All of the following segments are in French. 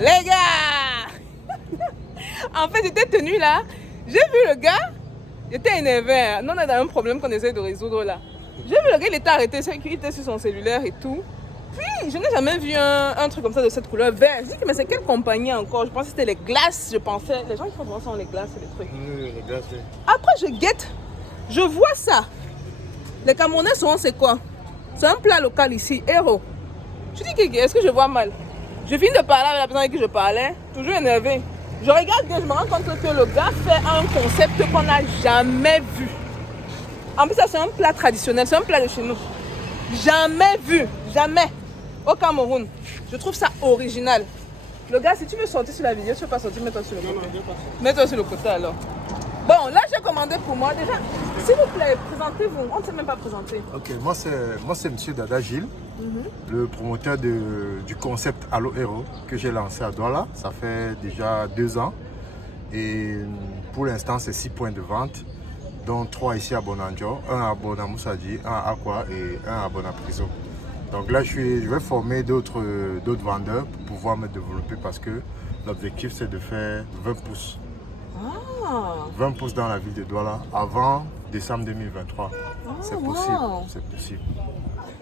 Les gars. En fait, j'étais tenue là. J'ai vu le gars. J'étais énervé. Nous, on a un problème qu'on essaie de résoudre là. J'ai vu le gars, il était arrêté. C'est qu'il était sur son cellulaire et tout. Puis, je n'ai jamais vu un truc comme ça de cette couleur vert. Je dis que mais c'est quelle compagnie encore? Je pensais que c'était les glaces. Je pensais. Les gens qui font vraiment ça ont les glaces et les trucs. Oui, les glaces. Après, je guette. Je vois ça. Les Camerounais sont, c'est quoi? C'est un plat local ici, héros. Je dis, est-ce que je vois mal? Je finis de parler avec la personne avec qui je parlais, toujours énervé. Je regarde et je me rends compte que le gars fait un concept qu'on n'a jamais vu. En plus, ça c'est un plat traditionnel, c'est un plat de chez nous. Jamais vu, jamais. Au Cameroun. Je trouve ça original. Le gars, si tu veux sortir sur la vidéo, tu ne veux pas sortir, mets-toi sur le côté. Mets-toi sur le côté alors. Bon, là j'ai commandé pour moi déjà. S'il vous plaît, présentez-vous. On ne s'est même pas présenté. Ok, moi c'est Monsieur Dada Gilles, le promoteur du concept Allo Hero que j'ai lancé à Douala. Ça fait déjà 2 ans. Et pour l'instant, c'est 6 points de vente, dont 3 ici à Bonanjo, 1 à Bonamoussadi, 1 à Aqua et 1 à Bonapriso. Donc là, je vais former d'autres vendeurs pour pouvoir me développer parce que l'objectif c'est de faire 20 pouces. 20 pouces dans la ville de Douala avant décembre 2023. C'est possible, wow. c'est possible.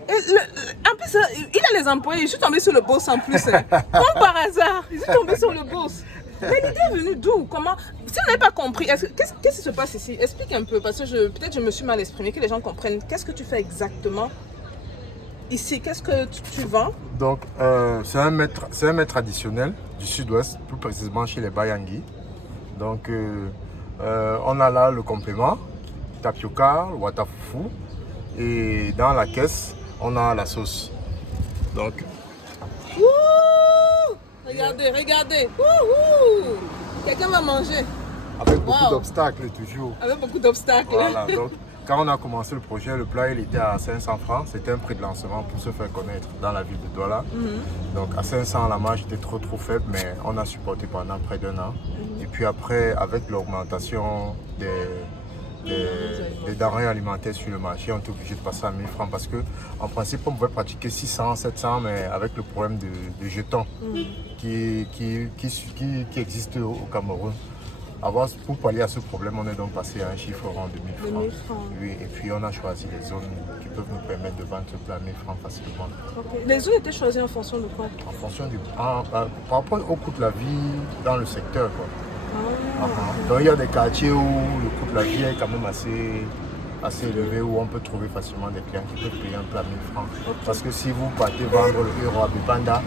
En plus, il a les employés. Je suis tombée sur le boss en plus. Comme par hasard, je suis tombée sur le boss. Mais l'idée est venue d'où? Comment? Si vous n'avez pas compris, qu'est-ce qui se passe ici? Explique un peu, parce que peut-être je me suis mal exprimée, que les gens comprennent. Qu'est-ce que tu fais exactement ici? Qu'est-ce que tu vends? Donc, c'est un mets traditionnel du sud-ouest, plus précisément chez les Bayangui. Donc, on a là le complément, tapioca, watafufu, et dans la caisse, on a la sauce. Donc, Ouh! Regardez. Ouh! Quelqu'un va manger. avec beaucoup d'obstacles toujours. Avec beaucoup d'obstacles. Voilà, donc quand on a commencé le projet, le plat il était à 500 francs. C'était un prix de lancement pour se faire connaître dans la ville de Douala. Donc à 500, la marge était trop faible, mais on a supporté pendant près d'1 an. Et puis après, avec l'augmentation des denrées alimentaires sur le marché, on est obligé de passer à 1000 francs parce que en principe on pouvait pratiquer 600, 700, mais avec le problème de jetons qui existe au Cameroun. Pour pallier à ce problème, on est donc passé à un chiffre rond de 1000 francs. Oui, et puis on a choisi les zones qui peuvent nous permettre de vendre ce plat à 1000 francs facilement. Okay. Les zones étaient choisies en fonction de quoi? En fonction par rapport au coût de la vie dans le secteur, quoi. Donc il y a des quartiers où le coût de la vie est quand même assez élevé, où on peut trouver facilement des clients qui peuvent payer un plat à 1000 francs. Parce que si vous partez vendre le héros à Bibanda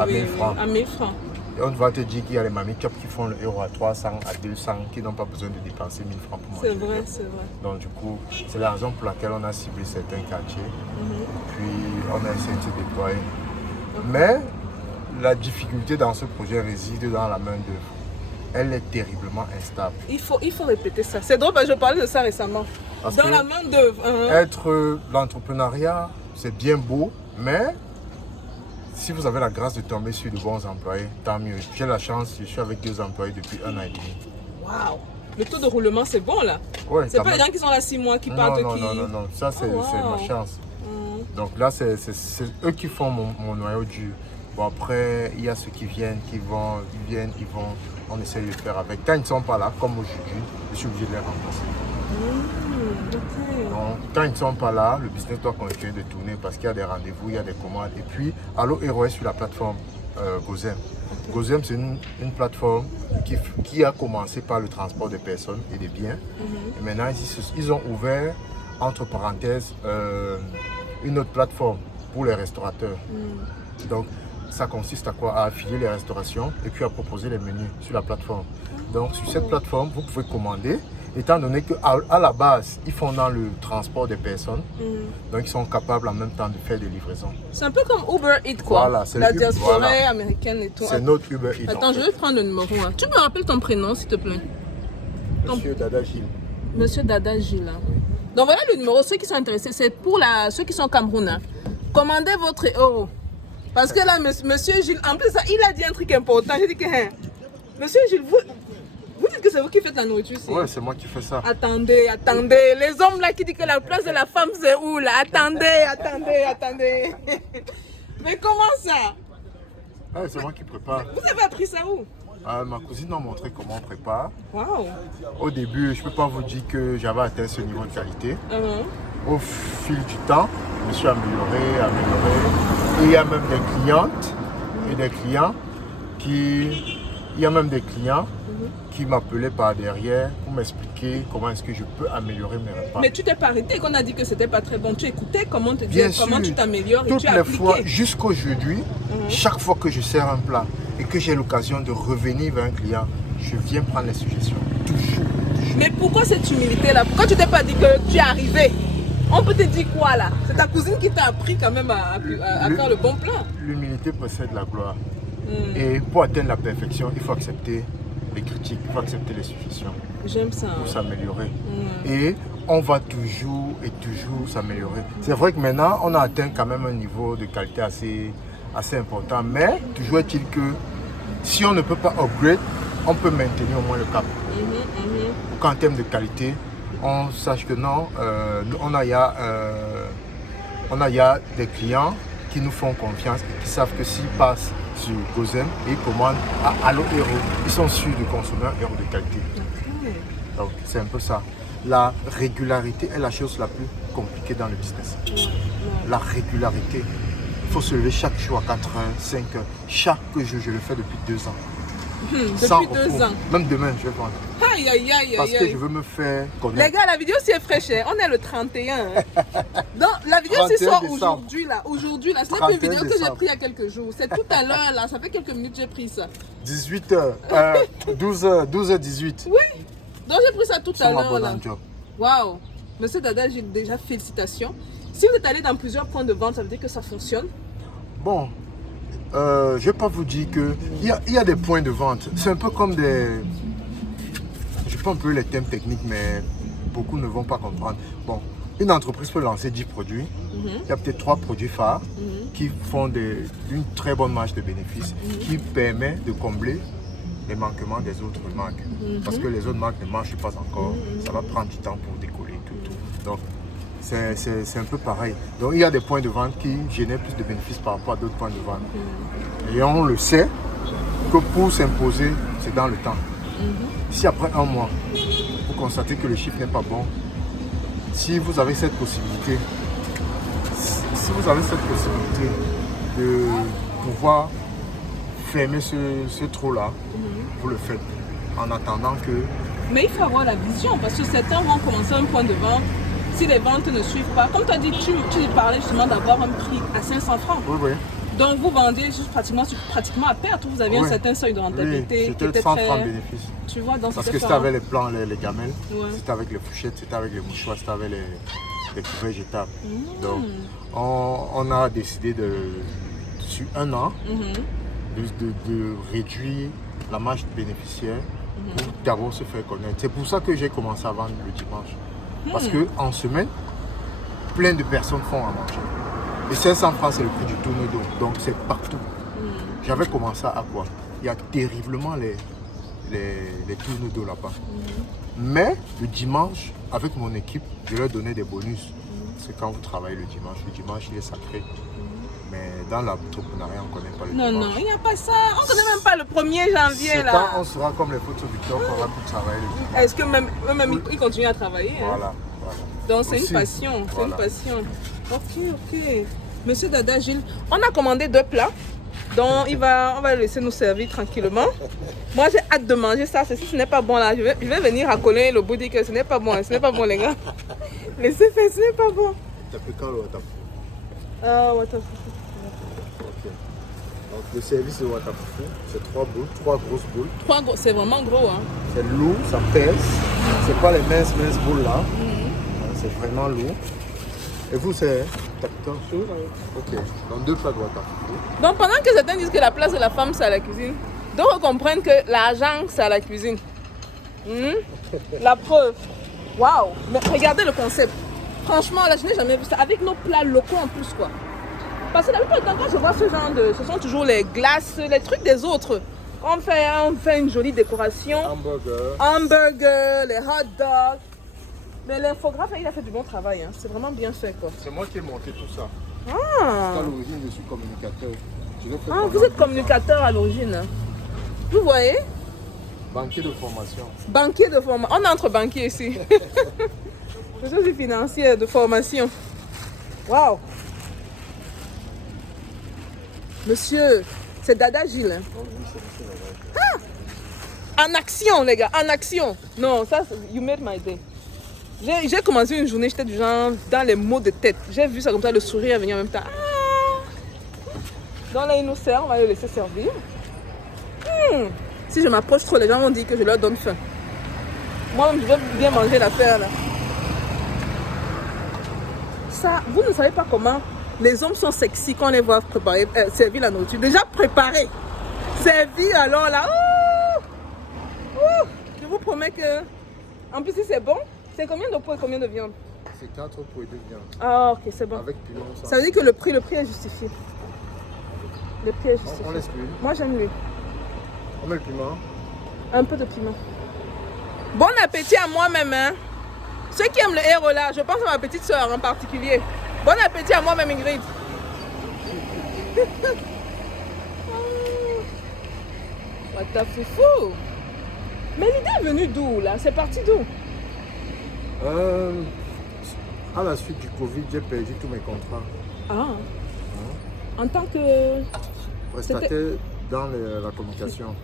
à 1000 francs, à 1000 francs. Et on va te dire qu'il y a les mamies chop qui font le héros à 300, à 200, qui n'ont pas besoin de dépenser 1000 francs pour manger. C'est vrai. Donc du coup, c'est la raison pour laquelle on a ciblé certains quartiers. Puis on a essayé de se déployer. Mais la difficulté dans ce projet réside dans la main-d'œuvre. Elle est terriblement instable. Il faut répéter ça. C'est drôle parce que je parlais de ça récemment. Parce dans la main-d'œuvre. Être l'entrepreneuriat, c'est bien beau, mais si vous avez la grâce de tomber sur de bons employés, tant mieux. J'ai la chance, je suis avec 2 employés depuis 1 an et demi. Waouh! Le taux de roulement, c'est bon là? Ouais, c'est pas les gens qui sont là 6 mois qui partent qui... Non. Ça, c'est ma chance. Donc là, c'est eux qui font mon noyau dur. Bon, après, il y a ceux qui viennent, ils vont. On essaie de faire avec. Quand ils ne sont pas là, comme aujourd'hui, je suis obligé de les remplacer. Donc, quand ils ne sont pas là, le business doit continuer de tourner parce qu'il y a des rendez-vous, il y a des commandes. Et puis, Allo Hero est sur la plateforme Gozem. Gozem, c'est une plateforme qui a commencé par le transport de personnes et des biens. Et maintenant, ils ont ouvert, entre parenthèses, une autre plateforme pour les restaurateurs. Donc, ça consiste à quoi? À affilier les restaurations et puis à proposer les menus sur la plateforme. Donc, sur cette plateforme, vous pouvez commander. Étant donné qu'à la base, ils font dans le transport des personnes, donc ils sont capables en même temps de faire des livraisons. C'est un peu comme Uber Eats, quoi. Voilà, c'est la diaspora américaine et tout. C'est notre Uber Eats. Attends, je vais prendre le numéro. Hein. Tu me rappelles ton prénom, s'il te plaît? Monsieur Dada Gilles. Monsieur Dada Gilles. Donc voilà le numéro. Ceux qui sont intéressés, c'est pour ceux qui sont au Cameroun. Hein. Commandez votre euro. Parce que là, monsieur Gilles, en plus, il a dit un truc important. J'ai dit que, monsieur Gilles, vous dites que c'est vous qui faites la nourriture ici? Oui, c'est moi qui fais ça. Attendez. Les hommes là qui disent que la place de la femme c'est où là? Attendez. Mais comment ça? Ah, c'est moi qui prépare. Vous avez appris ça où? Ma cousine m'a montré comment on prépare. Waouh. Au début, je ne peux pas vous dire que j'avais atteint ce niveau de qualité. Mhm. Au fil du temps, je me suis amélioré. Et il y a même des clientes et des clients qui... Il y a même des clients qui m'appelaient par derrière pour m'expliquer comment est-ce que je peux améliorer mes repas. Mais tu t'es pas arrêté qu'on a dit que c'était pas très bon. Tu écoutais comment te Bien dire comment sûr, tu t'améliores et toutes tu as les appliqué. fois, jusqu'aujourd'hui, chaque fois que je sers un plat et que j'ai l'occasion de revenir vers un client, je viens prendre les suggestions. Toujours. Mais pourquoi cette humilité-là? Pourquoi tu t'es pas dit que tu es arrivé? On peut te dire quoi là? C'est ta cousine qui t'a appris quand même à faire le bon plat. L'humilité précède la gloire. Et pour atteindre la perfection, il faut accepter les critiques, il faut accepter les suggestions. J'aime ça. Pour s'améliorer. Et on va toujours et toujours s'améliorer. C'est vrai que maintenant, on a atteint quand même un niveau de qualité assez important. Mais toujours est-il que si on ne peut pas upgrade, on peut maintenir au moins le cap. Pour qu'en termes de qualité, on sache que non, on a des clients qui nous font confiance et qui savent que s'ils passent sur Gozem et ils commandent à Allo Hero, ils sont sûrs de consommer un héros de qualité. Donc c'est un peu ça. La régularité est la chose la plus compliquée dans le business. La régularité. Il faut se lever chaque jour à 4 heures, 5 heures. Chaque jour, je le fais depuis 2 ans. Depuis 2 ans. Même demain, je vais prendre. Aïe, aïe, aïe, Parce aïe, que aïe. je veux me faire connaître. Les gars, la vidéo c'est fraîche, hein. On est le 31. Hein. Donc la vidéo c'est 31 sort décembre. aujourd'hui là. Aujourd'hui là. C'est pas une 31 vidéo que j'ai décembre. prise il y a quelques jours. C'est tout à l'heure là. Ça fait quelques minutes que j'ai pris ça. 18h, 12h18. Oui. Donc j'ai pris ça tout à Sur ma l'heure bonne là. job. Waouh. Monsieur Dada, j'ai déjà félicitations. Si vous êtes allé dans plusieurs points de vente, ça veut dire que ça fonctionne. Bon, je ne vais pas vous dire que il y a des points de vente. C'est un peu comme des... Je prends un peu les thèmes techniques, mais beaucoup ne vont pas comprendre. Bon, une entreprise peut lancer 10 produits. Il y a peut-être 3 produits phares qui font une très bonne marge de bénéfices qui permet de combler les manquements des autres marques. Parce que les autres marques ne marchent pas encore. Ça va prendre du temps pour décoller. Tout. Donc, c'est un peu pareil. Donc, il y a des points de vente qui génèrent plus de bénéfices par rapport à d'autres points de vente. Et on le sait que pour s'imposer, c'est dans le temps. Si après 1 mois, vous constatez que le chiffre n'est pas bon, si vous avez cette possibilité, de pouvoir fermer ce trou-là, vous le faites. En attendant que... Mais il faut avoir la vision parce que certains vont commencer un point de vente. Si les ventes ne suivent pas, comme tu as dit, tu parlais justement d'avoir un prix à 500 francs. Oui. Donc vous vendez juste pratiquement à perte, vous avez un certain seuil de rentabilité. Oui, c'était 100 francs de bénéfice. Tu vois, dans parce que c'était avec les plans, les gamelles, c'était avec les fourchettes, c'était avec les mouchoirs, c'était avec les couverts jetables. Donc on a décidé sur 1 an de réduire la marge bénéficiaire pour d'abord se faire connaître. C'est pour ça que j'ai commencé à vendre le dimanche. Parce qu'en semaine, plein de personnes font à manger. Et 500 francs, c'est le prix du tourne d'eau. Donc c'est partout. J'avais commencé à quoi? Il y a terriblement les tournes d'eau là-bas. Mais le dimanche, avec mon équipe, je leur donnais des bonus. C'est quand vous travaillez le dimanche il est sacré. Mais dans l'entrepreneuriat, on ne connaît pas le dimanche. Non, il n'y a pas ça. On ne connaît même pas le 1er janvier. C'est là. quand on sera comme les photos Victor qu'on va plus travailler le dimanche. Est-ce que même ils continuent à travailler? Voilà. Donc c'est une passion. C'est une passion. Ok. Monsieur Dada Gilles, on a commandé 2 plats. Donc on va laisser nous servir tranquillement. Moi j'ai hâte de manger ça. Si ce n'est pas bon là, je vais venir accoler le bout dire que ce n'est pas bon. Ce n'est pas bon les gars. Laissez faire, ce n'est pas bon. T'as pris quand le watafufu? Watafufu. Ok. Donc le service de watafufu, c'est 3 grosses boules. 3 gros, c'est vraiment gros hein. C'est lourd, ça pèse. C'est pas les minces boules là. C'est vraiment lourd. Et vous c'est ok. Donc 2 plats de watafufu. Donc pendant que certains disent que la place de la femme c'est à la cuisine, d'autres comprennent que l'argent c'est à la cuisine. La preuve. Waouh. Mais regardez le concept. Franchement là je n'ai jamais vu ça. Avec nos plats locaux en plus quoi. Parce que la plupart du temps quand je vois ce genre de... Ce sont toujours les glaces, les trucs des autres. On fait une jolie décoration. Hamburger, les hot dogs. Mais l'infographe, il a fait du bon travail. Hein. C'est vraiment bien fait quoi. C'est moi qui ai monté tout ça. Ah. À l'origine, je suis communicateur. Ah, vous êtes communicateur à l'origine. Hein. Vous voyez? Banquier de formation. Banquier de formation. On est entre banquiers ici. Je suis aussi financier de formation. Waouh! Monsieur, c'est Dada Gilles. Hein? Oh, oui, c'est monsieur Dada. Ah! En action, les gars, en action. Non, ça, you made my day. J'ai commencé une journée, j'étais du genre dans les maux de tête. J'ai vu ça comme ça, le sourire venir en même temps. Ah! Donc là, ils nous servent, on va les laisser servir. Si je m'approche trop, les gens vont dire que je leur donne faim. Moi, je vais bien manger l'affaire là. Ça, vous ne savez pas comment les hommes sont sexy quand on les voit préparer, servir la nourriture. Déjà préparé, servi alors là. Je vous promets que, en plus si c'est bon, c'est combien de poids et combien de viande? C'est 4 pour et 2 viandes. Ah ok, c'est bon. Avec piment. Ça veut dire que le prix est justifié. Le prix est justifié. On laisse l'huile. Moi j'aime l'huile. On met le piment. Un peu de piment. Bon appétit à moi-même. Hein. Ceux qui aiment le héros là, je pense à ma petite soeur en particulier. Bon appétit à moi-même Ingrid. What the foufou. Mais l'idée est venue d'où là? C'est parti d'où? À la suite du Covid, j'ai perdu tous mes contrats. Ah. En tant que... Prestataire dans la communication.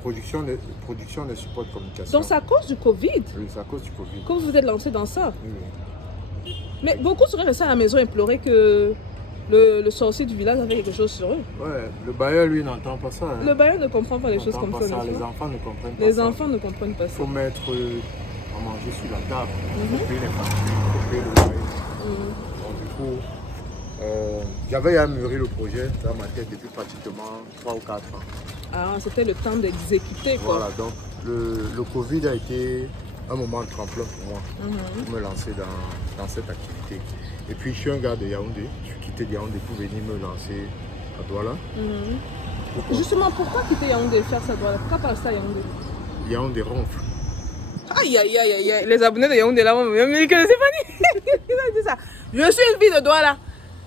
Production des supports de communication. Donc c'est à cause du Covid? Oui, c'est à cause du Covid. Que vous vous êtes lancé dans ça? Oui. Mais beaucoup seraient restés à la maison et implorer que le sorcier du village avait quelque chose sur eux. Ouais, le bailleur lui n'entend pas ça. Hein. Le bailleur ne comprend pas les choses comme ça. Les enfants ne comprennent pas les ça. enfants ne comprennent pas ça. Il faut mettre à manger sur la table. Il faut payer les factures, il faut payer le loyer. Donc du coup, j'avais à mûrir le projet dans ma tête depuis pratiquement 3 ou 4 ans. Ah, c'était le temps d'exécuter quoi. Voilà, donc le Covid a été un moment tremplin pour moi, pour me lancer dans cette activité. Et puis je suis un gars de Yaoundé, je suis quitté de Yaoundé pour venir me lancer à Douala. Justement, pourquoi quitter Yaoundé et faire ça Douala? Pourquoi pas rester à Yaoundé? Yaoundé ronfle. Aïe aïe aïe aïe aïe, les abonnés de Yaoundé là vont me dire que c'est pas dit. Il a dit ça. Je suis une fille de Douala.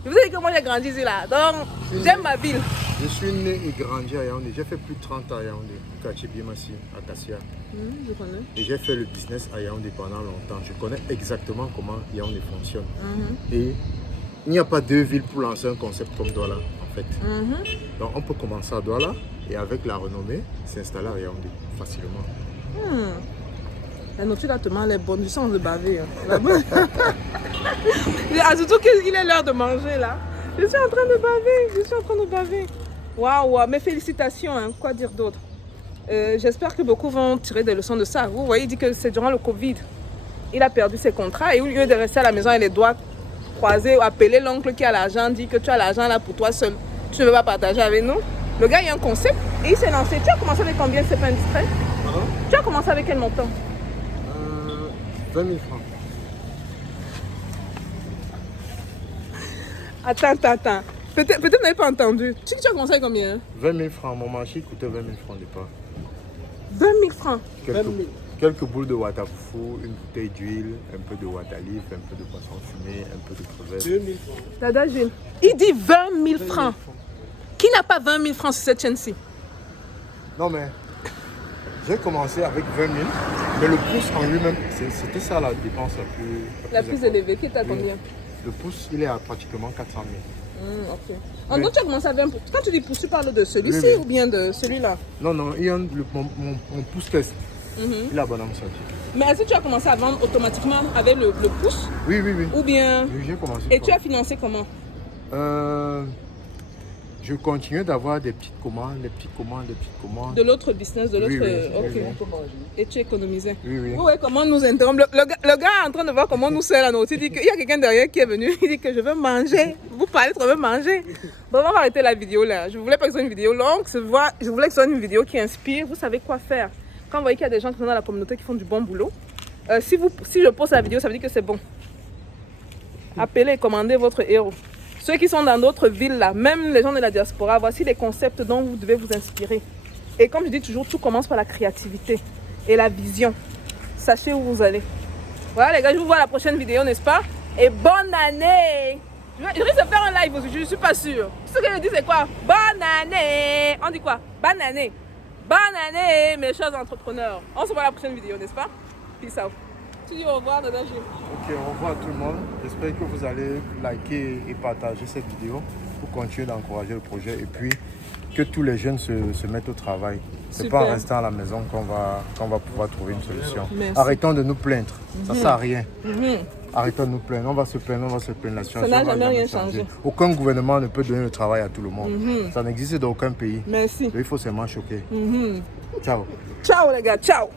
Je vous ai dit que moi j'ai grandi ici là, donc j'aime ma ville. Je suis né et grandi à Yaoundé. J'ai fait plus de 30 ans à Yaoundé, quartier Biemassi, à Kassia. Je connais. Et j'ai fait le business à Yaoundé pendant longtemps. Je connais exactement comment Yaoundé fonctionne. Et il n'y a pas deux villes pour lancer un concept comme Douala, en fait. Donc on peut commencer à Douala et avec la renommée, s'installer à Yaoundé facilement. La nourriture là tellement elle est bonne, du sens de baver. Hein. Surtout qu'il est l'heure de manger là. Je suis en train de baver. Waouh, mes félicitations, hein. Quoi dire d'autre? J'espère que beaucoup vont tirer des leçons de ça. Vous voyez, il dit que c'est durant le Covid. Il a perdu ses contrats et au lieu de rester à la maison et les doigts croisés, appeler l'oncle qui a l'argent, dit que tu as l'argent là pour toi seul. Tu ne veux pas partager avec nous. Le gars, il y a un concept et il s'est lancé. Tu as commencé avec combien, c'est pas indiscret? Tu as commencé avec quel montant? 20 000 francs. Attends. Peut-être vous n'avez pas entendu. Tu sais que tu as commencé avec combien? 20 000 francs. Mon marché coûtait 20 000 francs au départ. 20 000 francs? Quelques boules de watafoufou, une bouteille d'huile, un peu de watalif, un peu de poisson fumé, un peu de crevettes. 2 000 francs. Dada Gilles, il dit 20 000 francs. Qui n'a pas 20 000 francs sur cette chaîne-ci? Non mais, j'ai commencé avec 20 000, mais le pouce en lui-même, c'était ça la dépense la plus élevée. Qui est à combien? Le pouce, il est à pratiquement 400 000. Ok. En gros, tu as commencé à 20 pouces. Quand tu dis pouce, tu parles de celui-ci ou bien de celui-là? Non, il y a mon pouce test. Il a bonhomme sorti. Mais est-ce que tu as commencé à vendre automatiquement avec le pouce? Oui. Ou bien... Oui, j'ai commencé. Et tu as financé comment? Je continuais d'avoir des petites commandes. De l'autre business, de l'autre... Oui. Et tu économisais? Oui. Ouais, comment nous interrompre? Le gars est en train de voir comment nous sert la nourriture. Il dit qu'il y a quelqu'un derrière qui est venu. Il dit que je veux manger. Vous parlez trop, je veux manger. Bon, on va arrêter la vidéo là. Je voulais pas que ce soit une vidéo longue. Je voulais que ce soit une vidéo qui inspire. Vous savez quoi faire. Quand vous voyez qu'il y a des gens qui sont dans la communauté qui font du bon boulot, si je pose la vidéo, ça veut dire que c'est bon. Appelez et commandez votre héros. Ceux qui sont dans d'autres villes là, même les gens de la diaspora, voici les concepts dont vous devez vous inspirer. Et comme je dis toujours, tout commence par la créativité et la vision. Sachez où vous allez. Voilà les gars, je vous vois à la prochaine vidéo, n'est-ce pas? Et bonne année! Je risque de faire un live aussi, je ne suis pas sûre. Ce que je dis, c'est quoi? Bonne année! On dit quoi? Bonne année! Bonne année, mes chers entrepreneurs! On se voit à la prochaine vidéo, n'est-ce pas? Peace out. Tu dis au revoir, Dada Gilles. Ok, au revoir à tout le monde. J'espère que vous allez liker et partager cette vidéo pour continuer d'encourager le projet et puis que tous les jeunes se mettent au travail. C'est pas en restant à la maison qu'on va pouvoir trouver une solution. Merci. Arrêtons de nous plaindre. Ça ne sert à rien. Arrêtons de nous plaindre. On va se plaindre, La situation ça n'a va jamais rien changé. Aucun gouvernement ne peut donner le travail à tout le monde. Ça n'existe dans aucun pays. Merci. Donc, il faut seulement choquer. Ciao. Ciao les gars, ciao.